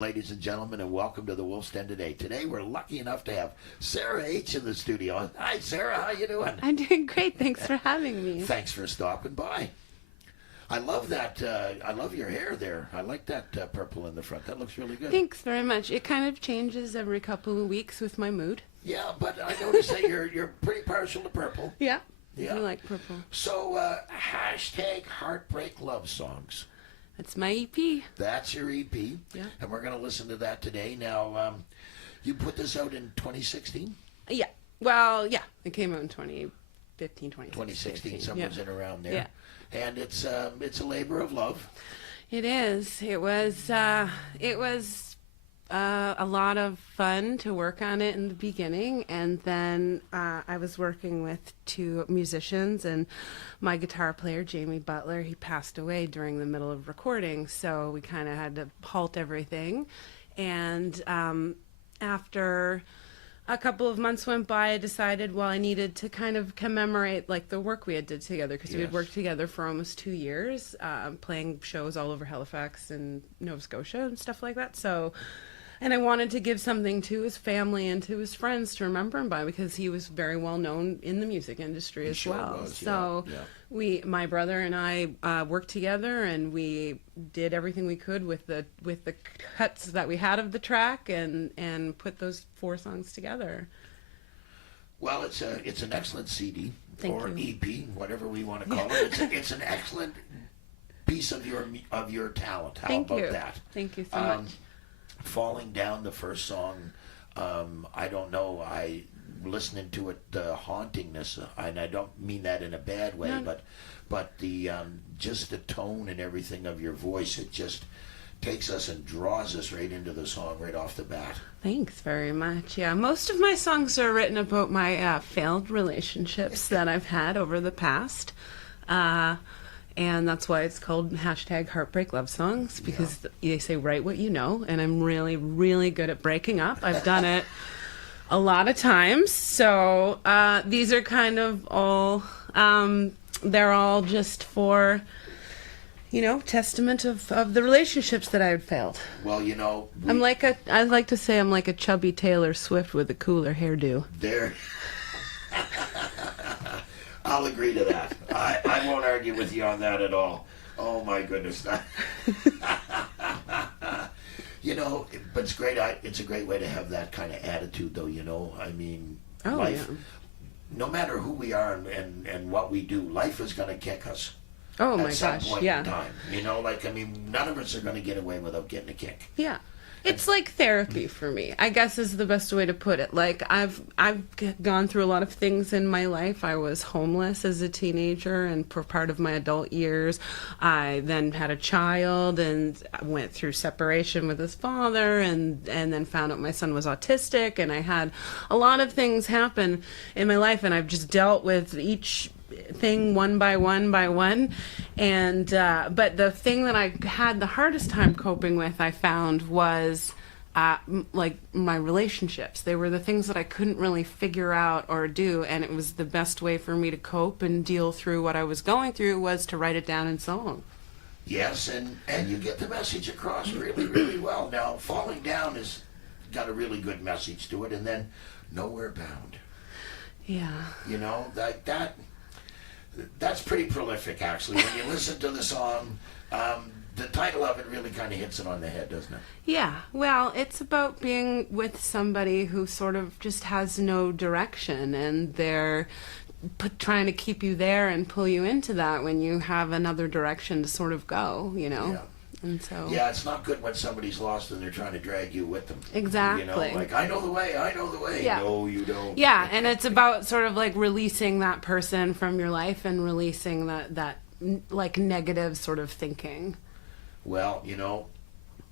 Ladies and gentlemen, and welcome to the Wolf's Den today. Today, we're lucky enough to have Sarah H. in the studio. Hi, Sarah. How you doing? I'm doing great. Thanks for having me. Thanks for stopping by. I love that. I love your hair there. I like that purple in the front. That looks really good. Thanks very much. It kind of changes every couple of weeks with my mood. Yeah, but I noticed that you're pretty partial to purple. Yeah. Yeah. I like purple. So, hashtag Heartbreak Love Songs. That's my EP. That's your EP. Yeah. And we're going to listen to that today. Now, you put this out in 2016? Yeah. Well, yeah. It came out in 2015, 2016, somewhere in around there. Yeah. And it's a labor of love. It is. It was a lot of fun to work on it in the beginning, and then I was working with two musicians, and my guitar player, Jamie Butler, he passed away during the middle of recording, so we kind of had to halt everything. And after a couple of months went by, I decided, well, I needed to kind of commemorate like the work we had did together, because we had worked together for almost 2 years, playing shows all over Halifax and Nova Scotia and stuff like that. So, and I wanted to give something to his family and to his friends to remember him by, because he was very well known in the music industry as well. So my brother and I worked together, and we did everything we could with the cuts that we had of the track, and put those 4 songs together. Well, it's an excellent CD or you. EP, whatever we want to call it. It's an excellent piece of your talent. How Thank about you. that? Thank you so much. Falling Down, the first song, I don't know, I listening to it, the hauntingness, and I don't mean that in a bad way, but the just the tone and everything of your voice, it just takes us and draws us right into the song right off the bat. Thanks very much. Yeah, most of my songs are written about my failed relationships that I've had over the past. And that's why it's called hashtag Heartbreak Love Songs, because they say write what you know, and I'm really, really good at breaking up. I've done it a lot of times. So these are kind of all, they're all just for, testament of the relationships that I had failed. Well, I like to say I'm like a chubby Taylor Swift with a cooler hairdo. There. I'll agree to that. I won't argue with you on that at all. Oh my goodness. But it's great. It's a great way to have that kind of attitude, though, I mean, life, no matter who we are and what we do, life is going to kick us. Oh my at some gosh, point yeah. in time. None of us are going to get away without getting a kick. Yeah. It's like therapy for me, I guess is the best way to put it. Like I've gone through a lot of things in my life. I was homeless as a teenager and for part of my adult years. I then had a child and went through separation with his father, and then found out my son was autistic, and I had a lot of things happen in my life, and I've just dealt with each thing one by one, and but the thing that I had the hardest time coping with, I found, was like my relationships. They were the things that I couldn't really figure out or do, and it was the best way for me to cope and deal through what I was going through was to write it down in song. Yes, and you get the message across really, really well. Now, Falling Down has got a really good message to it, and then Nowhere Bound. Yeah. Like that. That's pretty prolific, actually. When you listen to the song, the title of it really kind of hits it on the head, doesn't it? Yeah, well, it's about being with somebody who sort of just has no direction, and they're trying to keep you there and pull you into that when you have another direction to sort of go, Yeah. And so... Yeah, it's not good when somebody's lost and they're trying to drag you with them. Exactly. Like, I know the way. Yeah. No, you don't. Yeah, and it's about sort of like releasing that person from your life and releasing that like negative sort of thinking. Well,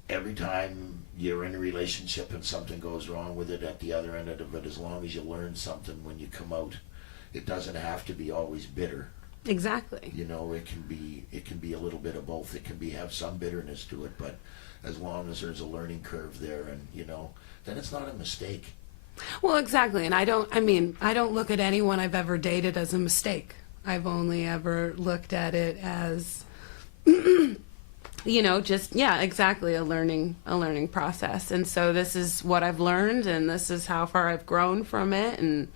every time you're in a relationship and something goes wrong with it at the other end of it, as long as you learn something when you come out, it doesn't have to be always bitter. Exactly. It can be a little bit of both. It can have some bitterness to it, but as long as there's a learning curve there, and then it's not a mistake. Well, exactly. And I don't look at anyone I've ever dated as a mistake. I've only ever looked at it as you know, just, yeah, exactly, a learning process. And so this is what I've learned, and this is how far I've grown from it. And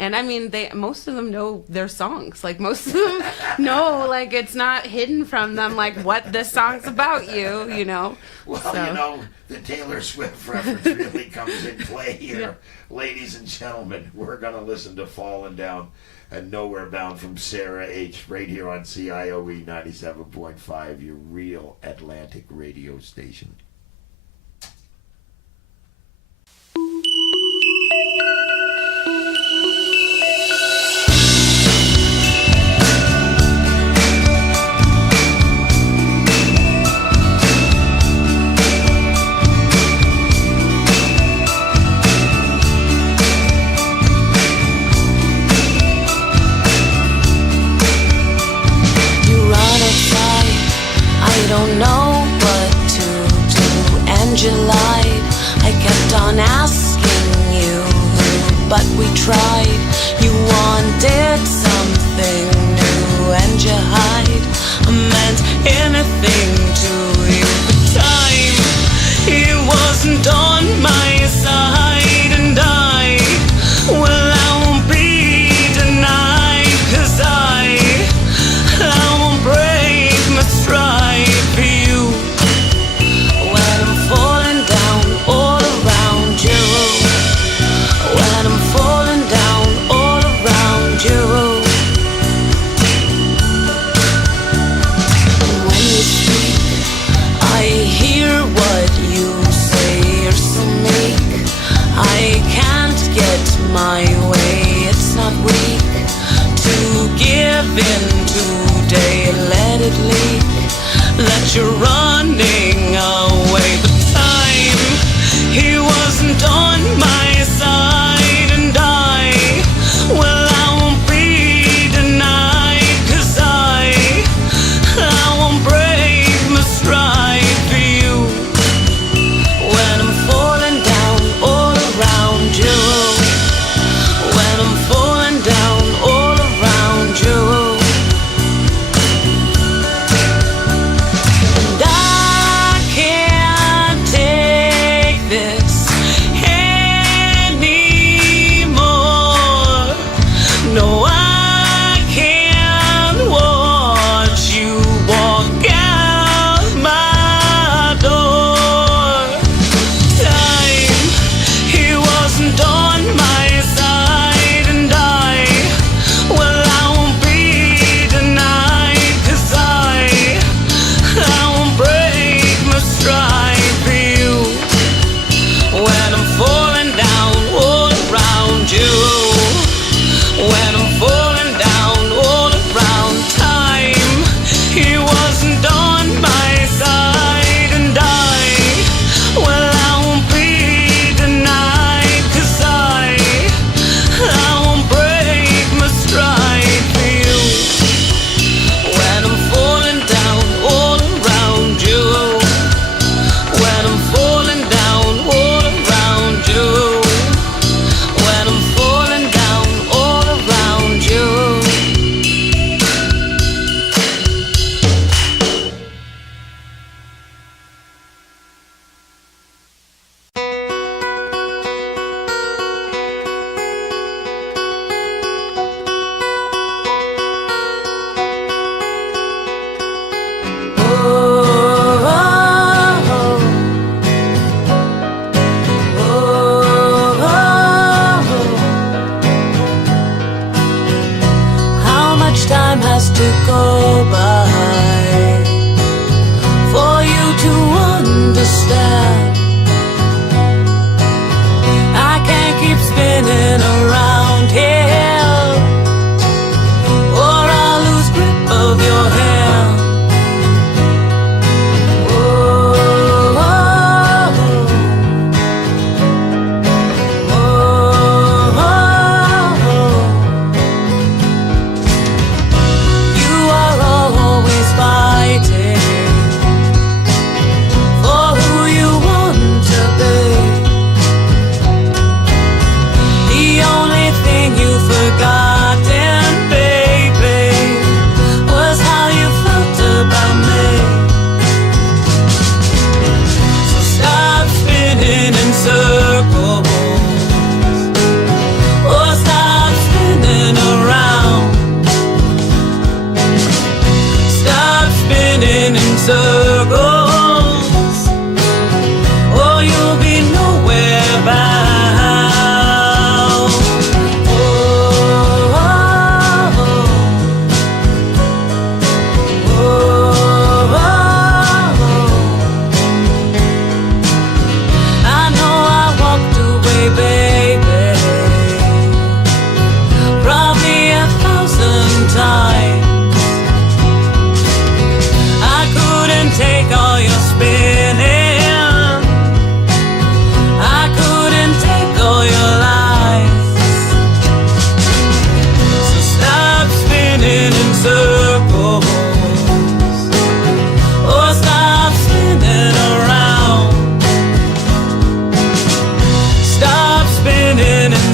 I mean, most of them know their songs. Like, most of them know, like, it's not hidden from them, like, what this song's about, you know. Well, So. you know, the Taylor Swift reference really comes in play here. Yeah. Ladies and gentlemen, we're going to listen to Falling Down and Nowhere Bound from Sarah H. right here on CIOE 97.5, your real Atlantic radio station. Don't know what to do, and you lied. I kept on asking you, but we tried. You wanted something new, and you hide. I meant anything to you, but time, it wasn't on my side, and well, I won't be denied, 'cause I won't break my stride.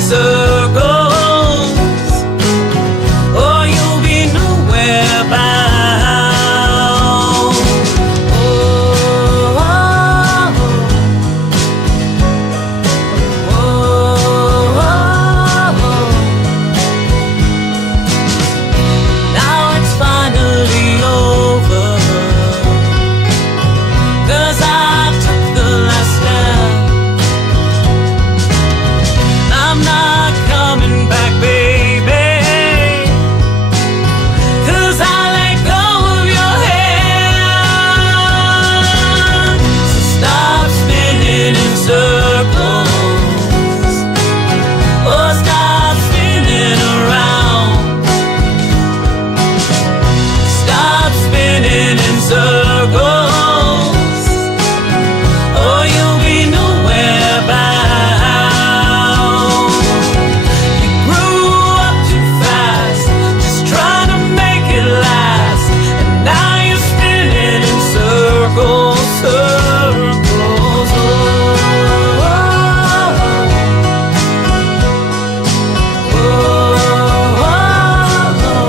circles, or you'll be nowhere bound. Oh, oh, oh, oh, oh. Now it's finally over, 'cause I took the last step. I'm not coming back, baby, 'cause I let go of your hand. So stop spinning in circles, or stop spinning around. Stop spinning in circles, or you'll be nowhere bound. You grew up too fast, just trying to make it last, and now you're spinning in circles, circles. Oh, oh, oh, oh, oh.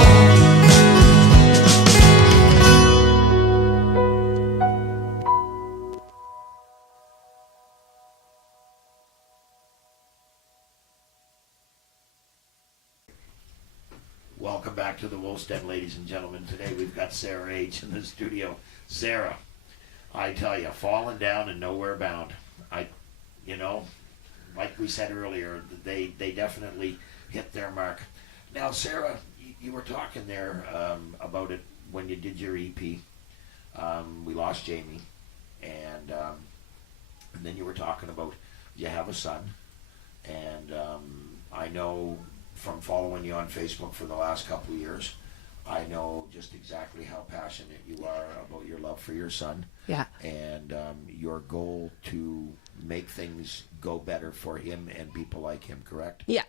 Welcome back to the Wolf's Den, ladies and gentlemen. Today we've got Sarah H. in the studio. Sarah, I tell you, falling down and nowhere bound. You know, like we said earlier, they definitely hit their mark. Now, Sarah, you were talking there about it when you did your EP. We lost Jamie, and then you were talking about you have a son, and I know from following you on Facebook for the last couple of years, I know just exactly how passionate you are about your love for your son. Yeah. And your goal to make things go better for him and people like him, correct? Yeah.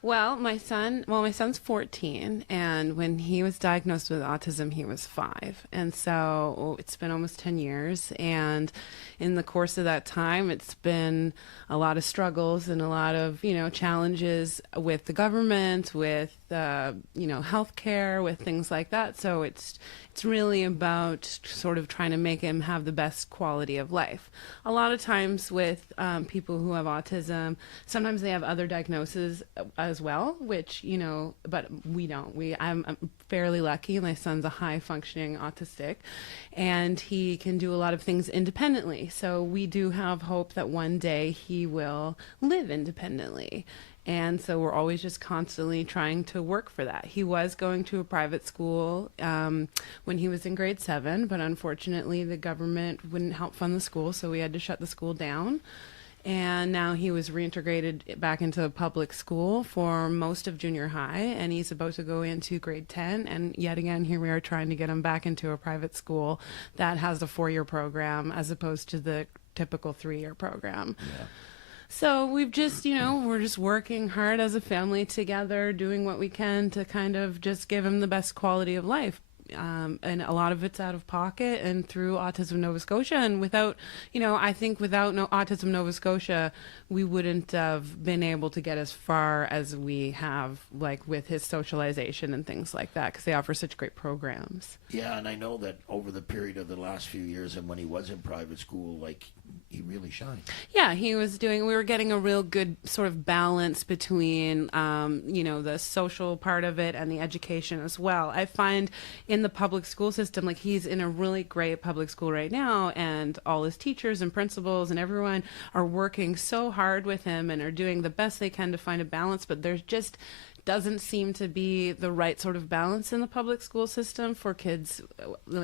Well, my son's 14, and when he was diagnosed with autism, he was 5. And so it's been almost 10 years. And in the course of that time, it's been a lot of struggles and a lot of, challenges with the government, with, healthcare, with things like that. So it's really about sort of trying to make him have the best quality of life. A lot of times with people who have autism, sometimes they have other diagnoses as well, which, but we don't. I'm fairly lucky. My son's a high functioning autistic, and he can do a lot of things independently. So we do have hope that one day he will live independently. And so we're always just constantly trying to work for that. He was going to a private school when he was in grade 7, but unfortunately the government wouldn't help fund the school, so we had to shut the school down. And now he was reintegrated back into public school for most of junior high, and he's about to go into grade 10. And yet again, here we are trying to get him back into a private school that has a 4-year program as opposed to the typical 3-year program. Yeah. So we've just, we're just working hard as a family together, doing what we can to kind of just give him the best quality of life. And a lot of it's out of pocket and through Autism Nova Scotia. And without, I think without Autism Nova Scotia, we wouldn't have been able to get as far as we have, like with his socialization and things like that, because they offer such great programs. Yeah, and I know that over the period of the last few years and when he was in private school, like, he really shined. Yeah, we were getting a real good sort of balance between, the social part of it and the education as well. I find in the public school system, like he's in a really great public school right now, and all his teachers and principals and everyone are working so hard with him and are doing the best they can to find a balance, but there's just doesn't seem to be the right sort of balance in the public school system for kids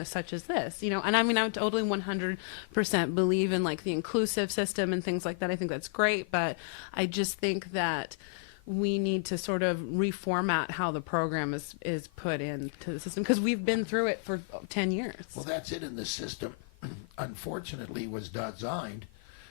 such as this, and I mean, I totally 100% believe in like the inclusive system and things like that. I think that's great, but I just think that we need to sort of reformat how the program is put into the system, because we've been through it for 10 years. Well, that's it. In the system, unfortunately, was designed,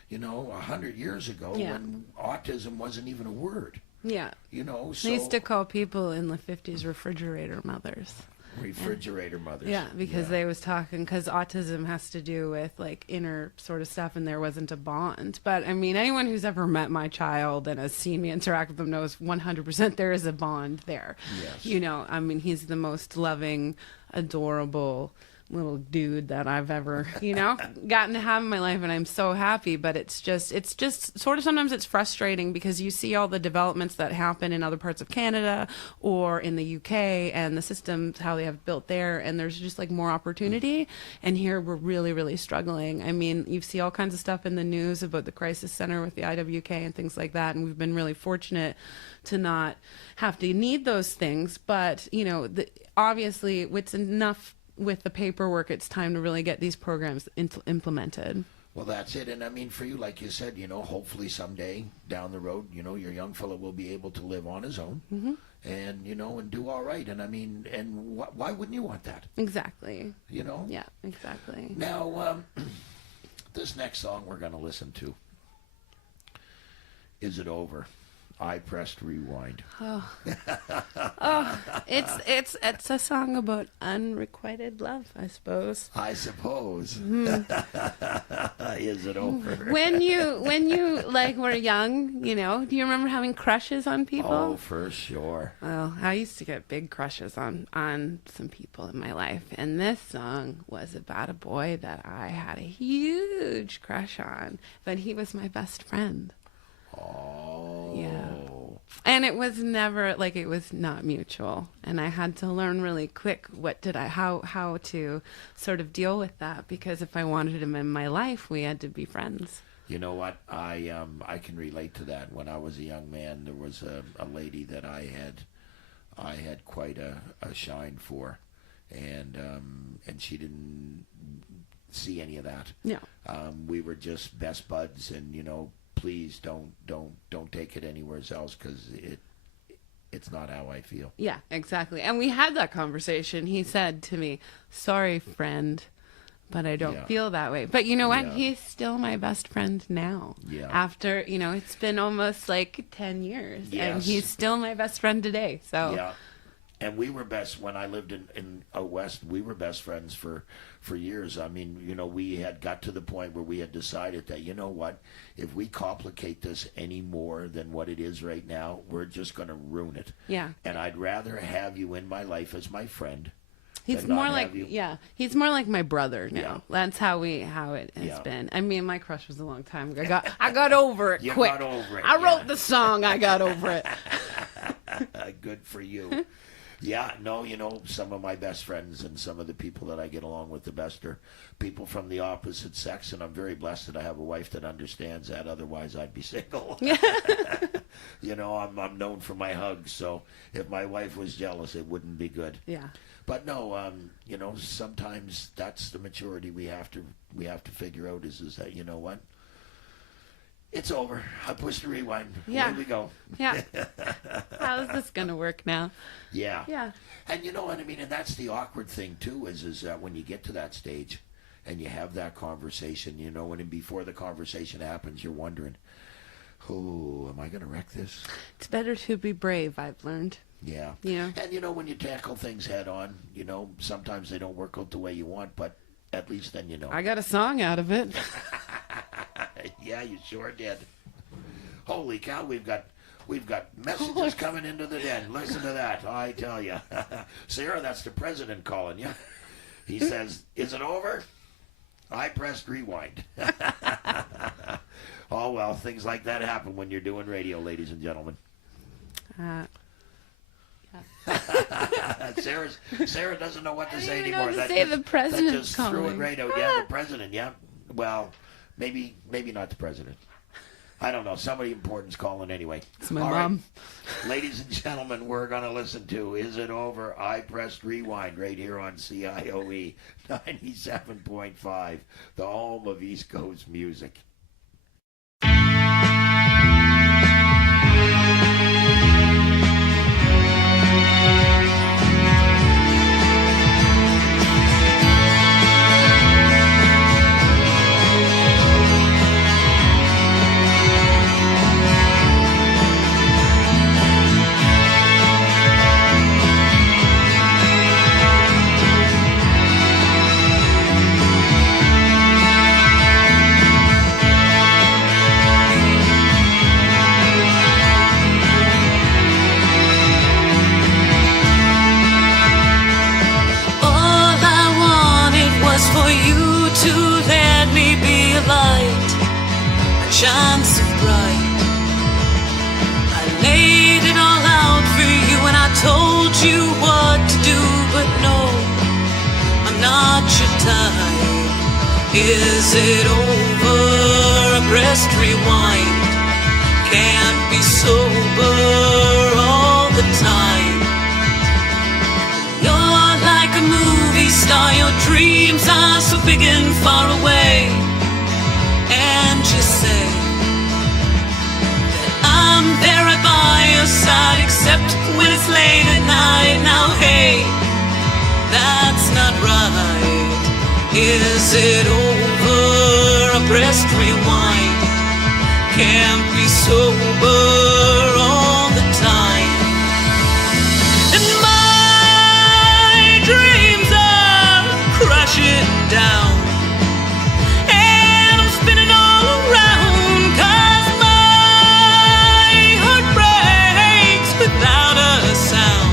100 years ago when autism wasn't even a word. Yeah. So they used to call people in the 50s refrigerator mothers. Refrigerator mothers. Yeah, because they was talking, because autism has to do with like inner sort of stuff, and there wasn't a bond. But I mean, anyone who's ever met my child and has seen me interact with them knows 100% there is a bond there. Yes. You know, I mean, he's the most loving, adorable little dude that I've ever, you know, gotten to have in my life, and I'm so happy. But it's just sort of, sometimes it's frustrating because you see all the developments that happen in other parts of Canada or in the UK and the systems, how they have built there, and there's just like more opportunity, and here we're really, really struggling. I mean, you see all kinds of stuff in the news about the crisis center with the IWK and things like that, and we've been really fortunate to not have to need those things. But, you know, obviously it's enough with the paperwork. It's time to really get these programs implemented. Well, that's it. And I mean, for you, like you said, you know, hopefully someday down the road, you know, your young fellow will be able to live on his own and, you know, and do all right. And I mean, and why wouldn't you want that? Exactly. You know? Yeah, exactly. Now, this next song we're going to listen to, Is It Over? I pressed rewind. Oh, it's a song about unrequited love, I suppose. I suppose. Is it over? When you like were young, you know, do you remember having crushes on people? Oh, for sure. Well, I used to get big crushes on some people in my life, and this song was about a boy that I had a huge crush on, but he was my best friend. Oh. Yeah. And it was never, like, it was not mutual. And I had to learn really quick how to sort of deal with that, because if I wanted him in my life, we had to be friends. You know what? I can relate to that. When I was a young man, there was a lady that I had quite a shine for, and she didn't see any of that. Yeah. We were just best buds, and, you know, please don't take it anywhere else, because it's not how I feel. Yeah, exactly. And we had that conversation. He said to me, "Sorry, friend, but I don't feel that way." But you know what? Yeah. He's still my best friend now. Yeah. After, you know, it's been almost like 10 years. Yes. And he's still my best friend today. So Yeah. And we were best when I lived in out west. We were best friends for years. I mean, you know, we had got to the point where we had decided that, you know what, if we complicate this any more than what it is right now, we're just going to ruin it. yeah. And I'd rather have you in my life as my friend. He's than not more have like you. he's more like my brother now. Yeah. That's how it has Yeah. been. I mean, my crush was a long time ago. I got over it You quick. got over it, I yeah. wrote the song. I got over it. Good for you. Yeah, no, you know, some of my best friends and some of the people that I get along with the best are people from the opposite sex, and I'm very blessed that I have a wife that understands that. Otherwise, I'd be single. You know, I'm known for my hugs, so if my wife was jealous, it wouldn't be good. Yeah. But no, you know, sometimes that's the maturity we have to figure out is that, you know what? It's over. I pushed the rewind. Yeah. Away we go. Yeah. How's this gonna work now? Yeah. Yeah. And you know what I mean? And that's the awkward thing, too, is that when you get to that stage and you have that conversation, you know, and before the conversation happens, you're wondering, oh, am I going to wreck this? It's better to be brave, I've learned. Yeah. Yeah. And, you know, when you tackle things head on, you know, sometimes they don't work out the way you want, but at least then you know. I got a song out of it. Yeah, you sure did. Holy cow, we've got messages coming into the den. Listen to that, I tell you. Sarah, that's the president calling you. He says, "Is it over?" I pressed rewind. Oh, well, things like that happen when you're doing radio, ladies and gentlemen. Sarah doesn't know what to say anymore. The president's that just calling. threw it right out. Yeah, the president. Yeah. Well, maybe not the president. I don't know. Somebody important's calling anyway. It's my All mom. Right. Ladies and gentlemen, we're going to listen to Is It Over? I Pressed Rewind right here on CIOE 97.5, the home of East Coast music. shine so bright. I laid it all out for you and I told you what to do, but no, I'm not your type. Is it over? I pressed rewind. Can't be sober all the time. You're like a movie star. Your dreams are so big and far away. And you say that I'm there right by your side, except when it's late at night. Now hey, that's not right. Is it over? I pressed rewind. Can't be sober all the time. And my dreams are crashing down. And I'm spinning all around, 'cause my heart breaks without a sound.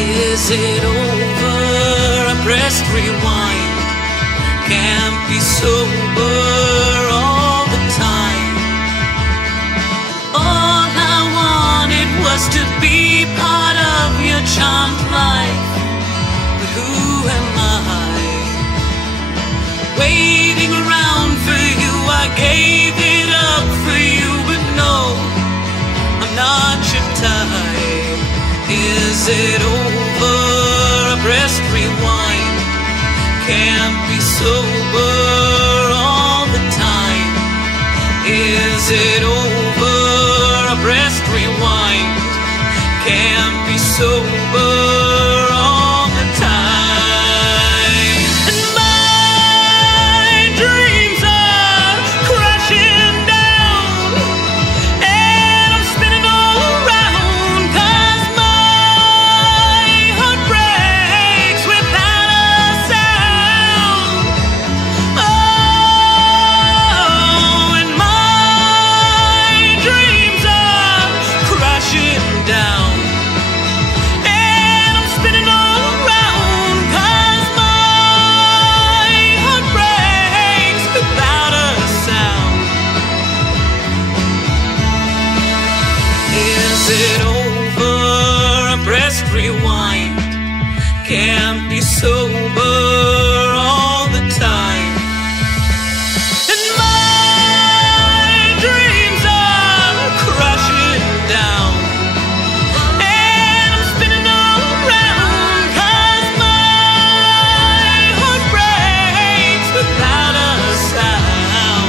Is it over? I pressed rewind. Can't be sober all the time. All I wanted was to be part of your charmed life. But who am I? Waiting around for you, I gave it up for you, but no, I'm not your type. Is it over? I pressed rewind. Can't be sober all the time. Is it over? I pressed rewind. Can't be sober all the time. And my dreams are crashing down. And I'm spinning all around, 'cause my heart breaks without a sound. Oh, and my dreams are crashing down. And I'm spinning all around, 'cause my heart breaks without a sound. Is it over? I pressed rewind. Can't be sober all the time. And my dreams are crashing down. And I'm spinning all around, 'cause my heart breaks without a sound.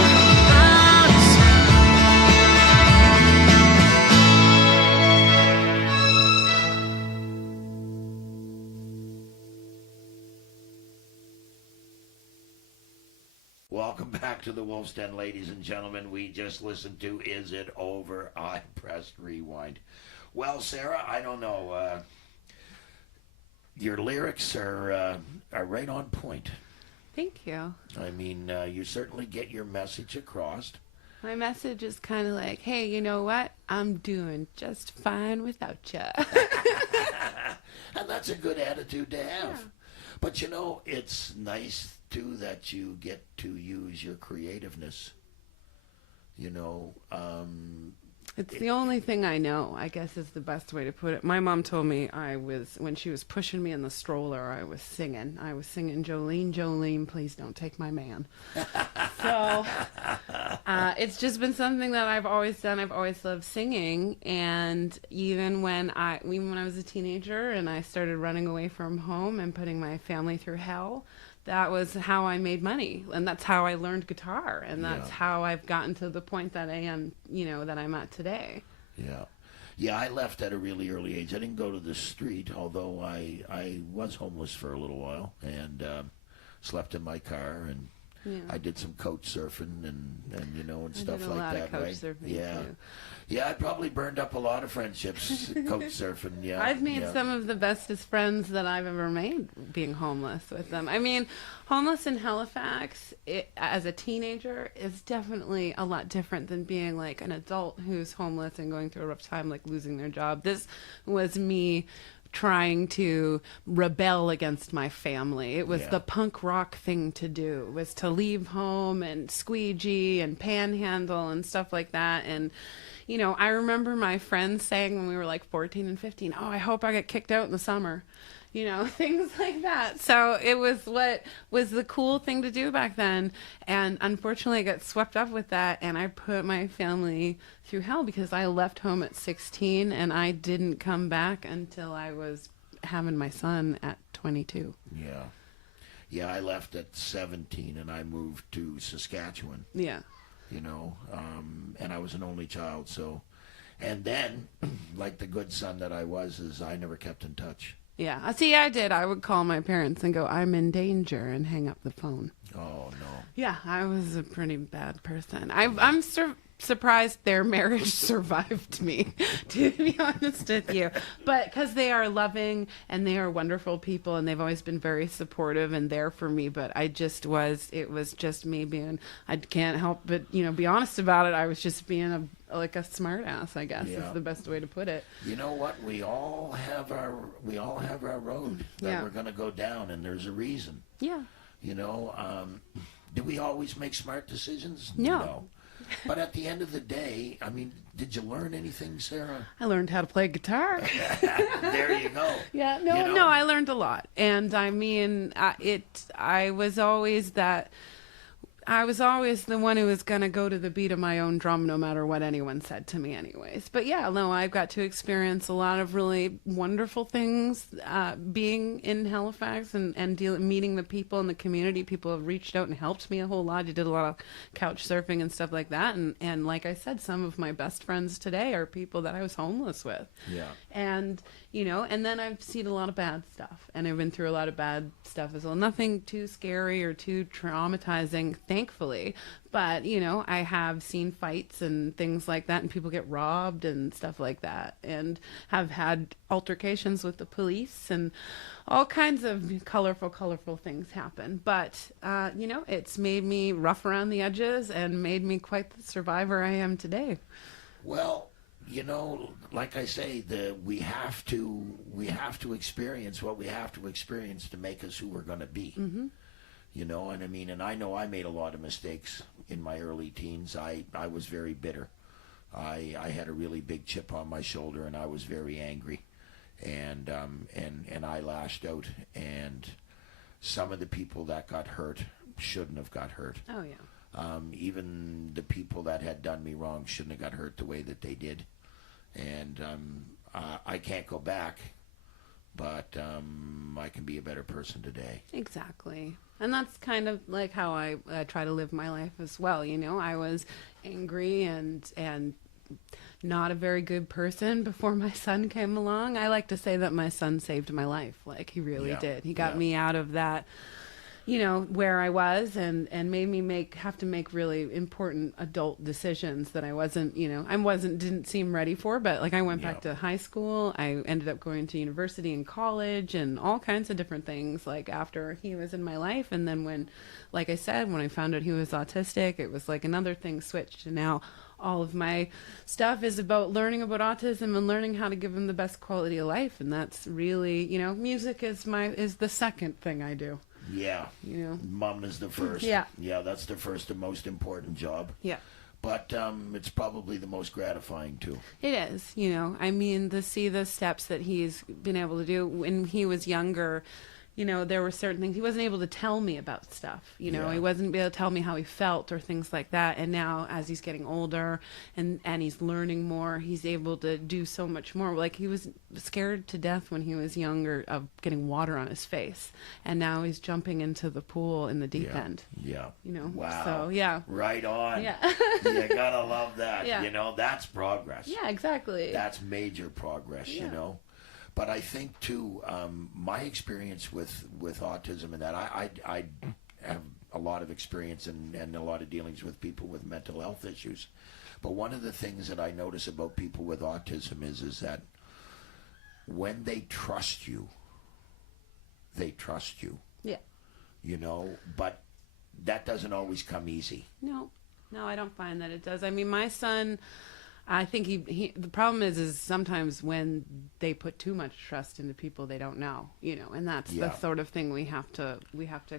Welcome back to the Wolf's Den, ladies and gentlemen. We just listened to Is It Over? I Pressed Rewind. Well, Sarah, I don't know. Your lyrics are right on point. Thank you. I mean, you certainly get your message across. My message is kind of like, hey, you know what? I'm doing just fine without you. And that's a good attitude to have. Yeah. But, you know, it's nice, too, that you get to use your creativeness. You know, It's the only thing I know, I guess is the best way to put it. My mom told me when she was pushing me in the stroller, I was singing. Jolene, Jolene, please don't take my man. So it's just been something that I've always done. I've always loved singing. And even when I was a teenager and I started running away from home and putting my family through hell, that was how I made money, and that's how I learned guitar, and that's how I've gotten to the point that I am, that I'm at today. Yeah. Yeah, I left at a really early age. I didn't go to the street, although I was homeless for a little while and slept in my car, and Yeah. I did some couch surfing and you know, and I stuff did a like lot that, of couch right? surfing, Yeah. too. Yeah, I probably burned up a lot of friendships couch surfing. Yeah. I've made yeah. some of the bestest friends that I've ever made being homeless with them. I mean, homeless in Halifax as a teenager is definitely a lot different than being like an adult who's homeless and going through a rough time, like losing their job. This was me trying to rebel against my family. It was Yeah. the punk rock thing to do, was to leave home and squeegee and panhandle and stuff like that. And you know, I remember my friends saying when we were like 14 and 15, oh, I hope I get kicked out in the summer. You know, things like that. So it was what was the cool thing to do back then. And unfortunately, I got swept up with that. And I put my family through hell because I left home at 16 and I didn't come back until I was having my son at 22. Yeah. Yeah, I left at 17 and I moved to Saskatchewan. Yeah. You know, and I was an only child, so, and then, like the good son that I was, is I never kept in touch. Yeah. See, I did. I would call my parents and go, I'm in danger, and hang up the phone. Oh, no. Yeah, I was a pretty bad person. I'm surprised their marriage survived me, to be honest with you. But because they are loving and they are wonderful people and they've always been very supportive and there for me. But it was just me being, I can't help but, you know, be honest about it. I was just being a smart ass, I guess, Yeah. is the best way to put it. You know what? We all have our road that Yeah. we're going to go down, and there's a reason. Yeah. You know, do we always make smart decisions? No. But at the end of the day, I mean, did you learn anything, Sarah? I learned how to play guitar. There you go. Yeah, You know? no, I learned a lot. And I mean, I was always the one who was going to go to the beat of my own drum no matter what anyone said to me anyways. But yeah, no, I've got to experience a lot of really wonderful things being in Halifax and meeting the people in the community. People have reached out and helped me a whole lot. I did a lot of couch surfing and stuff like that. And like I said, some of my best friends today are people that I was homeless with. Yeah. And, you know, and then I've seen a lot of bad stuff, and I've been through a lot of bad stuff as well. Nothing too scary or too traumatizing, thankfully, but, you know, I have seen fights and things like that, and people get robbed and stuff like that, and have had altercations with the police, and all kinds of colorful things happen. But, you know, it's made me rough around the edges and made me quite the survivor I am today. Well, you know, like I say, we have to experience what we have to experience to make us who we're going to be. Mm-hmm. You know, and I mean, and I know I made a lot of mistakes in my early teens. I was very bitter. I had a really big chip on my shoulder, and I was very angry, and I lashed out. And some of the people that got hurt shouldn't have got hurt. Oh yeah. Even the people that had done me wrong shouldn't have got hurt the way that they did. And I can't go back, but I can be a better person today. Exactly. And that's kind of like how I try to live my life as well. You know, I was angry and not a very good person before my son came along. I like to say that my son saved my life. Like, he really did. He got me out of that, you know, where I was, and made me have to make really important adult decisions that I wasn't, you know, didn't seem ready for. But like, I went back to high school. I ended up going to university and college and all kinds of different things, like, after he was in my life. And then when, like I said, when I found out he was autistic, it was like another thing switched. And now all of my stuff is about learning about autism and learning how to give him the best quality of life. And that's really, you know, music is the second thing I do. Yeah. You know, Mom is the first. Yeah. Yeah, that's the first and most important job. yeah. But it's probably the most gratifying, too. It is, you know, I mean, to see the steps that he's been able to do when he was younger, you know, there were certain things he wasn't able to tell me about stuff. You know, Yeah. he wasn't able to tell me how he felt or things like that. And now, as he's getting older and he's learning more, he's able to do so much more. Like, he was scared to death when he was younger of getting water on his face, and now he's jumping into the pool in the deep end. Yeah. You know. Wow. So yeah. Right on. Yeah. You gotta love that. Yeah. You know, that's progress. Yeah. Exactly. That's major progress. You Yeah. know. But I think too, my experience with autism and that I have a lot of experience and a lot of dealings with people with mental health issues. But one of the things that I notice about people with autism is that when they trust you, they trust you. Yeah. You know, but that doesn't always come easy. No, I don't find that it does. I mean, my son, I think he the problem is sometimes when they put too much trust into people they don't know, you know, and that's Yeah. the sort of thing we have to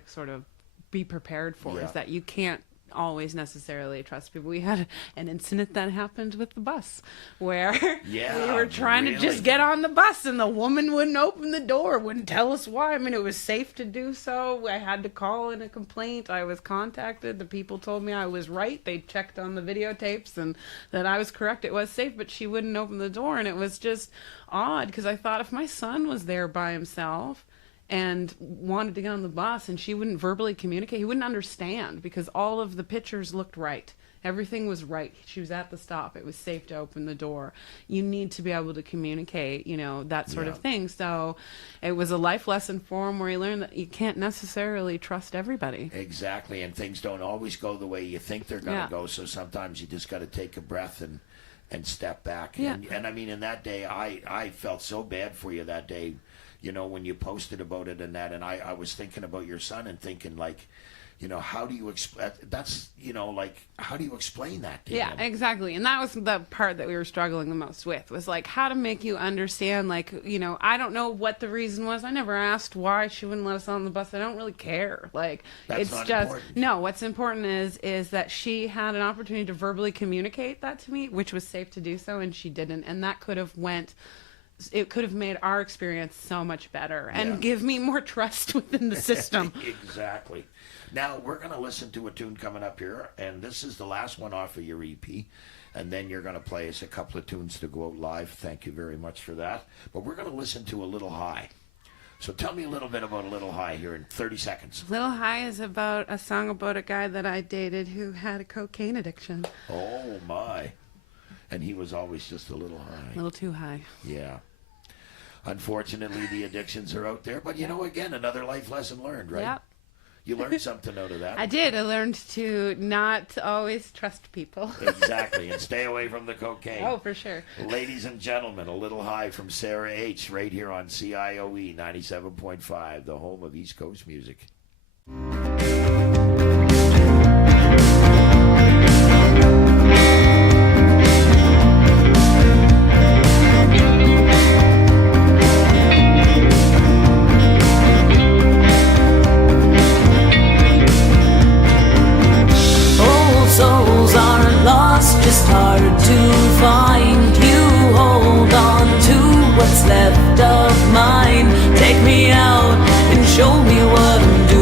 sort of be prepared for, Yeah. is that you can't always necessarily trust people. We had an incident that happened with the bus where Yeah, we were trying to really? just get on the bus and the woman wouldn't open the door, wouldn't tell us why. I mean, it was safe to do so. I had to call in a complaint. I was contacted. The people told me I was right. They checked on the videotapes and that I was correct. It was safe, but she wouldn't open the door. And it was just odd because I thought if my son was there by himself and wanted to get on the bus and she wouldn't verbally communicate, he wouldn't understand because all of the pictures looked right. Everything was right. She was at the stop. It was safe to open the door. You need to be able to communicate, you know, that sort of thing. So it was a life lesson for him where he learned that you can't necessarily trust everybody. Exactly, and things don't always go the way you think they're going to Yeah. go, so sometimes you just got to take a breath and step back. Yeah. And I mean, in that day, I felt so bad for you that day, you know, when you posted about it and that, and I was thinking about your son and thinking, like, you know, how do you explain, that's, you know, like, how do you explain that to Yeah, him? exactly. And that was the part that we were struggling the most with, was like how to make you understand, like, you know, I don't know what the reason was. I never asked why she wouldn't let us on the bus. I don't really care. Like, That's it's not just, important. no, what's important is that she had an opportunity to verbally communicate that to me, which was safe to do so, and she didn't. And that could have it could have made our experience so much better and Yeah. give me more trust within the system. Exactly. Now, we're going to listen to a tune coming up here, and this is the last one off of your EP, and then you're going to play us a couple of tunes to go out live. Thank you very much for that. But we're going to listen to A Little High. So tell me a little bit about A Little High here in 30 seconds. Little High is about a song about a guy that I dated who had a cocaine addiction. Oh, my. And he was always just a little high. A little too high. Yeah. Unfortunately, the addictions are out there. But, you know, again, another life lesson learned, right? Yep. You learned something out of that. I did. I learned to not always trust people. Exactly. And stay away from the cocaine. Oh, for sure. Ladies and gentlemen, A Little High from Sarah H. right here on CIOE 97.5, the home of East Coast music. Old souls are lost, just hard to find. You hold on to what's left of mine. Take me out and show me what I'm doing.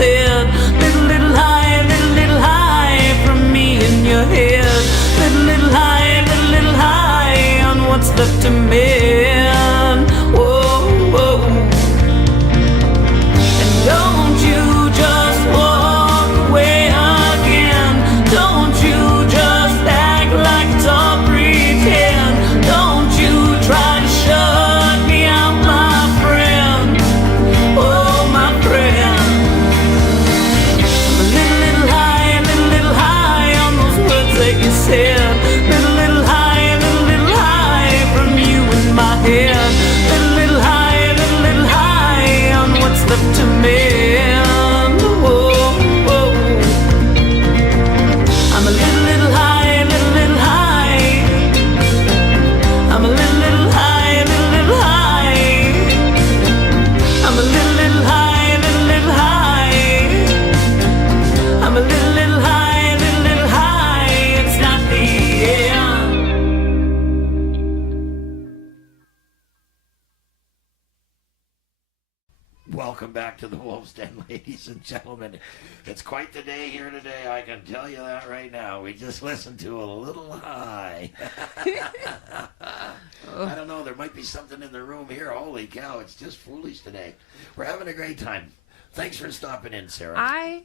said, little high from me in your head. Little high on what's left to mend. Whoa, whoa. And don't you just walk away again. Don't you just act like it's all pretend. Don't you try to shut me out, my friend. Oh, my friend. I'm a little high on those words that you said. Little high from you in my head. Little high on what's left to mend. Whoa, whoa. I'm a little high, little high. I'm a little high, little high. I'm a little high, little high. I'm a little high, little high. It's not the end. Welcome back to the Wolf's Den, ladies and gentlemen. It's quite the day here today, I can tell you that right now. We just listened to A Little High. I don't know, there might be something in the room here. Holy cow, it's just foolish today. We're having a great time. Thanks for stopping in, Sarah. I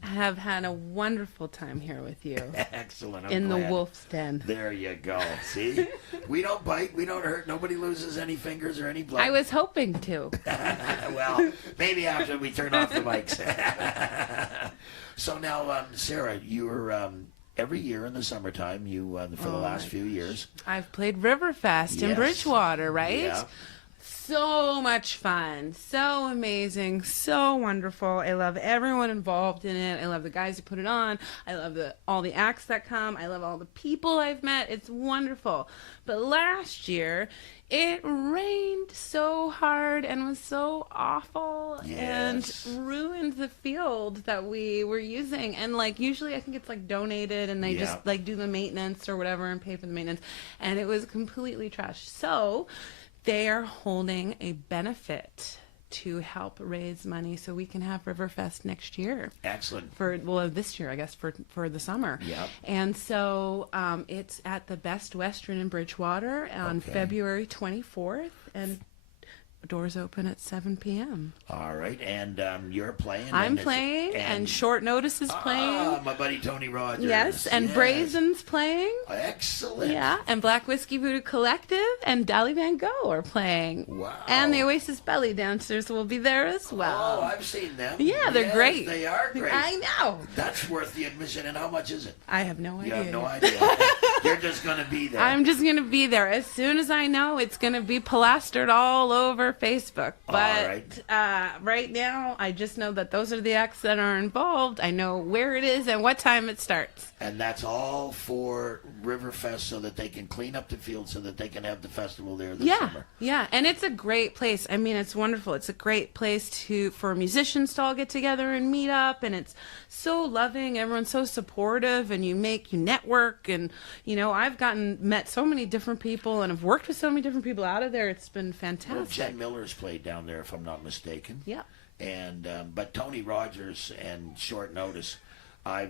have had a wonderful time here with you Excellent. I'm in the glad. Wolf's Den. There you go. See? We don't bite. We don't hurt. Nobody loses any fingers or any blood. I was hoping to. Well, maybe after we turn off the mics. So now, Sarah, you're every year in the summertime, you for the last few years. I've played Riverfest in Yes. Bridgewater, right? Yeah. So much fun, so amazing, so wonderful. I love everyone involved in it. I love the guys who put it on. I love all the acts that come. I love all the people I've met. It's wonderful. But last year, it rained so hard and was so awful Yes. and ruined the field that we were using. And like usually I think it's like donated and they just like do the maintenance or whatever and pay for the maintenance. And it was completely trashed. So they are holding a benefit to help raise money so we can have Riverfest next year. Excellent. This year, I guess, for the summer. Yep. And so it's at the Best Western in Bridgewater on February 24th, and doors open at 7 p.m. All right, and you're playing. I'm playing, and Short Notice is playing. My buddy Tony Rogers. Yes, and Yes. Brazen's playing. Excellent. Yeah, and Black Whiskey Voodoo Collective and Dolly Van Gogh are playing. Wow. And the Oasis Belly Dancers will be there as well. Oh, I've seen them. Yeah, they're Yes, great. They are great. I know. That's worth the admission. And how much is it? I have no You idea. have no idea. You're just going to be there. I'm just going to be there. As soon as I know, it's going to be plastered all over Facebook. But right now, I just know that those are the acts that are involved. I know where it is and what time it starts. And that's all for Riverfest so that they can clean up the field so that they can have the festival there this summer. Yeah, and it's a great place. I mean, it's wonderful. It's a great place for musicians to all get together and meet up, and it's so loving. Everyone's so supportive, and you network, and I've met so many different people, and I've worked with so many different people out of there. It's been fantastic. Well, Jen Miller's played down there, if I'm not mistaken. Yeah. And but Tony Rogers and Short Notice, I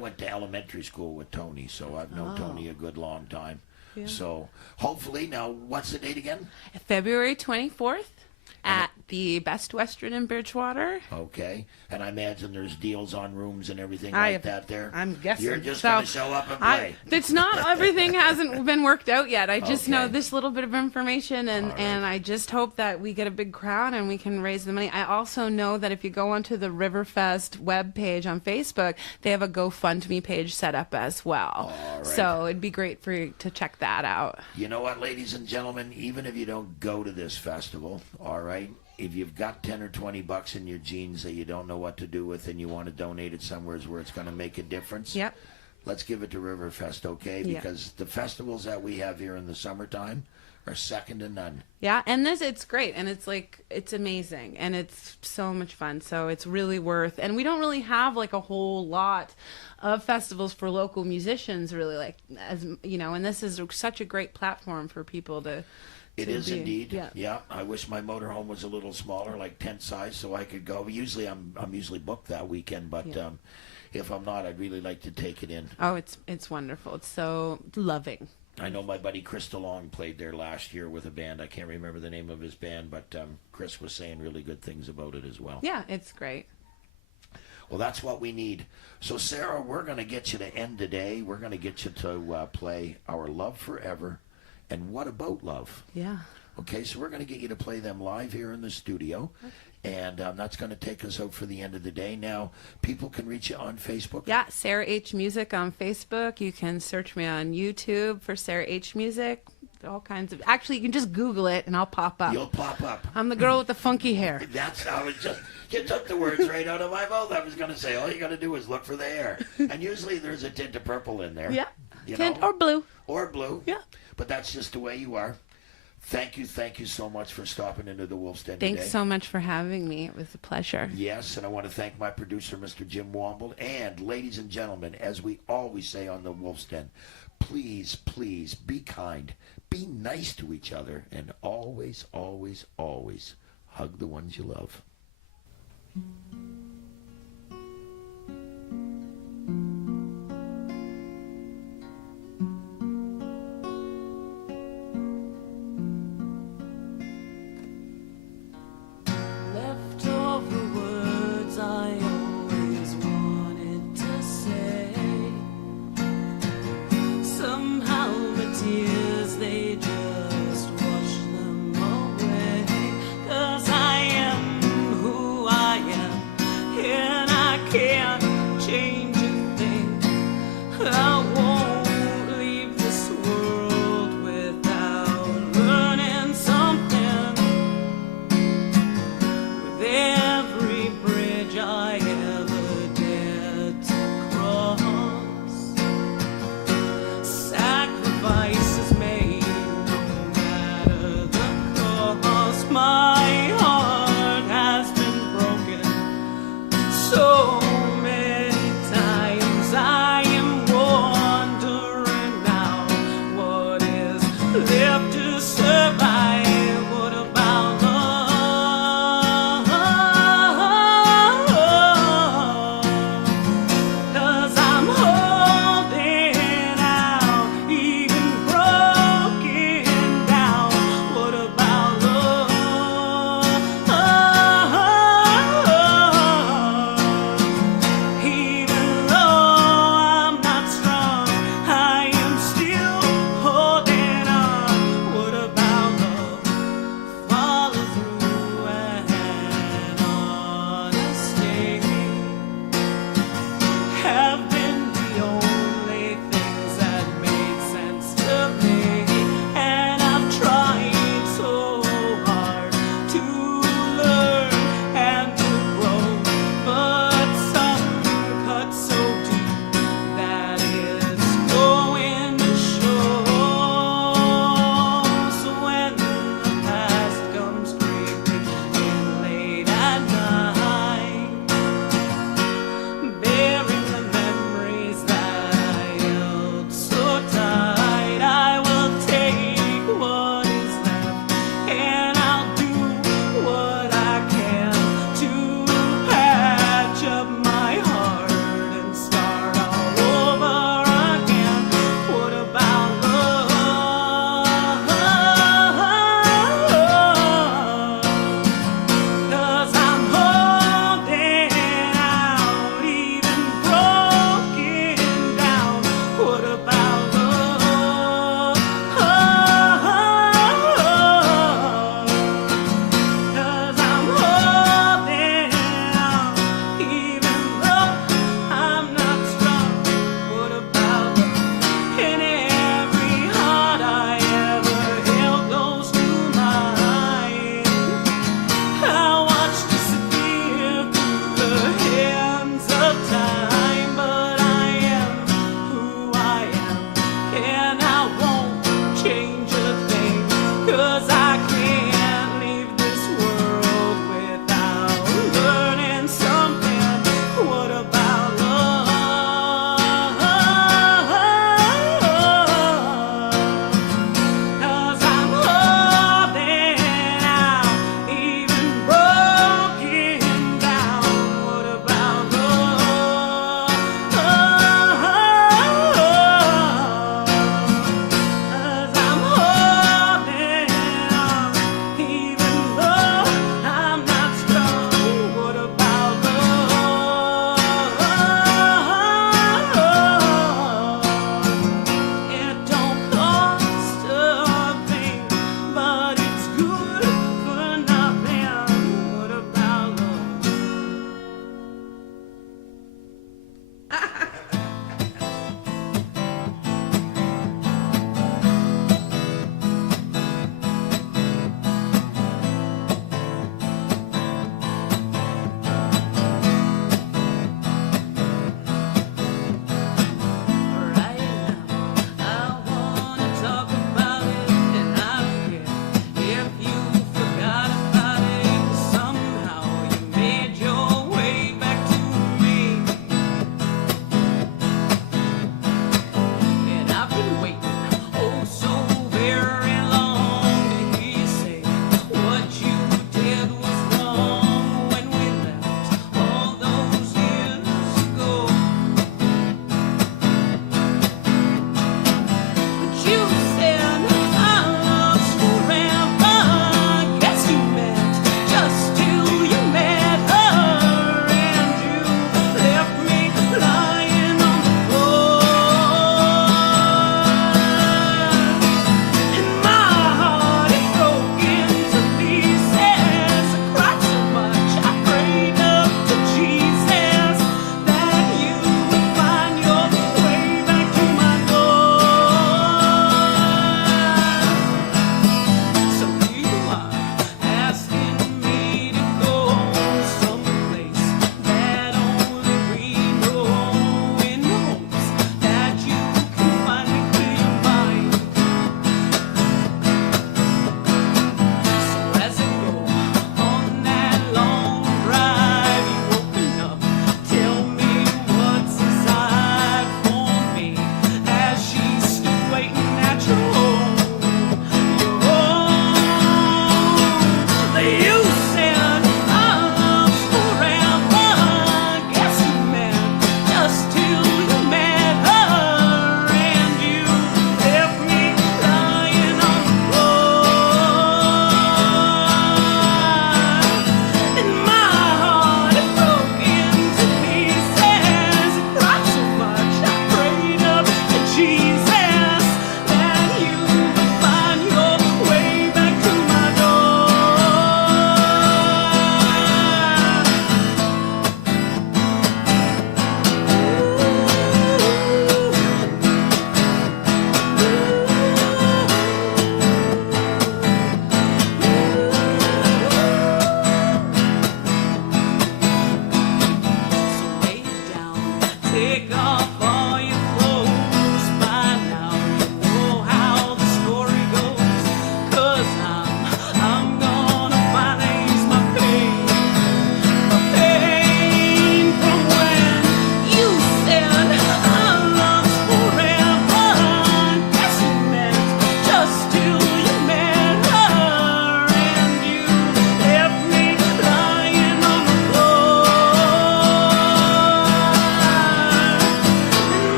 went to elementary school with Tony, so I've known Tony a good long time. Yeah. So hopefully, now what's the date again? February 24th at the Best Western in Bridgewater. Okay, and I imagine there's deals on rooms and everything like that there. I'm guessing. You're just going to show up and play. It's not, everything hasn't been worked out yet. I just know Okay. this little bit of information, and I just hope that we get a big crowd and we can raise the money. I also know that if you go onto the Riverfest webpage on Facebook, they have a GoFundMe page set up as well. All right. So it'd be great for you to check that out. You know what, ladies and gentlemen, even if you don't go to this festival, all right, if you've got 10 or 20 bucks in your jeans that you don't know what to do with and you want to donate it somewhere where it's going to make a difference, Yep. let's give it to Riverfest, okay? Yeah. Because the festivals that we have here in the summertime are second to none. Yeah, and it's great, and it's amazing, and it's so much fun. So it's really worth, and we don't really have like a whole lot of festivals for local musicians, really, and this is such a great platform for people to It to is be- indeed. Yeah. I wish my motorhome was a little smaller, like tent size, so I could go. Usually, I'm usually booked that weekend, but Yeah. if I'm not, I'd really like to take it in. Oh, it's wonderful. It's so loving. I know my buddy Chris DeLong played there last year with a band. I can't remember the name of his band, but Chris was saying really good things about it as well. Yeah, it's great. Well, that's what we need. So, Sarah, we're going to get you to end today. We're going to get you to play Our Love Forever and What About Love? Yeah. Okay, so we're going to get you to play them live here in the studio. And that's going to take us out for the end of the day. Now, people can reach you on Facebook. Yeah, Sarah H Music on Facebook. You can search me on YouTube for Sarah H Music. All kinds of. Actually, you can just Google it and I'll pop up. You'll pop up. I'm the girl with the funky hair. That's I was just you took the words right out of my mouth. I was going to say all you got to do is look for the hair, and usually there's a tint of purple in there. Yeah. You Tint know? or blue. Or blue. Yeah. But that's just the way you are. Thank you so much for stopping into the Wolf's Den Thanks today. so much for having me. It was a pleasure. Yes, and I want to thank my producer, Mr. Jim Womble. And ladies and gentlemen, as we always say on the Wolf's Den, please, please be kind, be nice to each other, and always, always, always hug the ones you love.